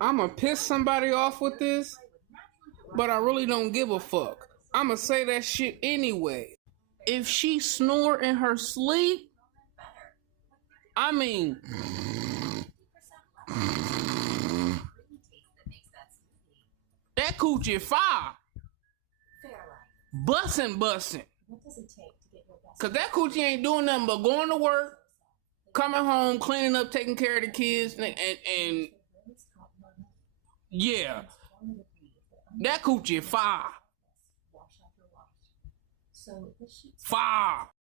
I'ma piss somebody off with this, but I really don't give a fuck. I'ma say that shit anyway. If she snore in her sleep, I mean, that coochie fire. Bussin'. Cause that coochie ain't doing nothing but going to work, coming home, cleaning up, taking care of the kids, and yeah, that coochie fire. Fire.